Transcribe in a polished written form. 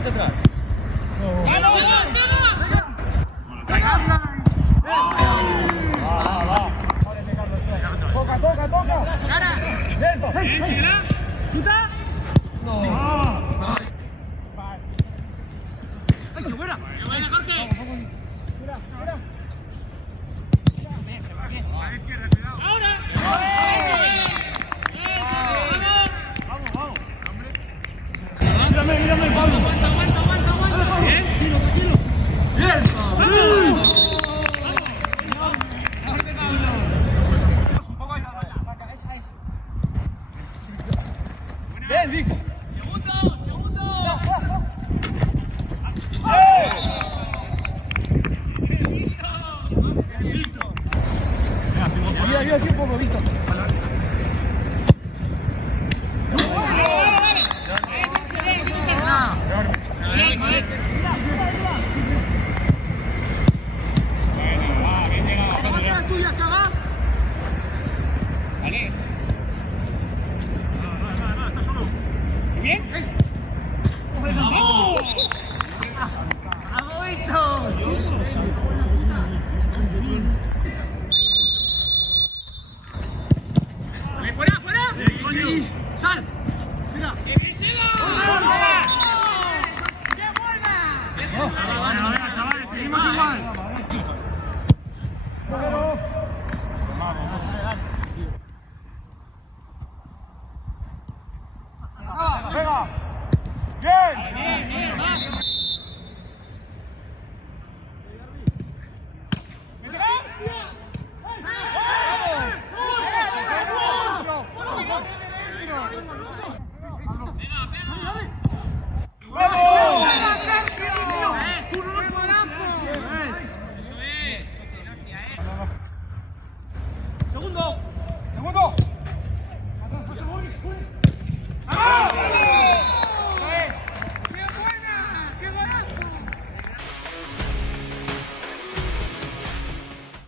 hacia atrás. Toca. ¡Chuta! No. ¡Ay, qué buena! ¡Qué buena, Jorge! Mira. ¡Ahora! ¡Vamos! Mírame, Pablo. Aguanta. Bien. Tranquilo. Bien. ¡Vamos! Bien, Vico. Segundo. Mira, tiempo, Víctor. ¡Sal! ¡Mira! Venga, chavales, seguimos igual. ¡Venga! ¡Bien!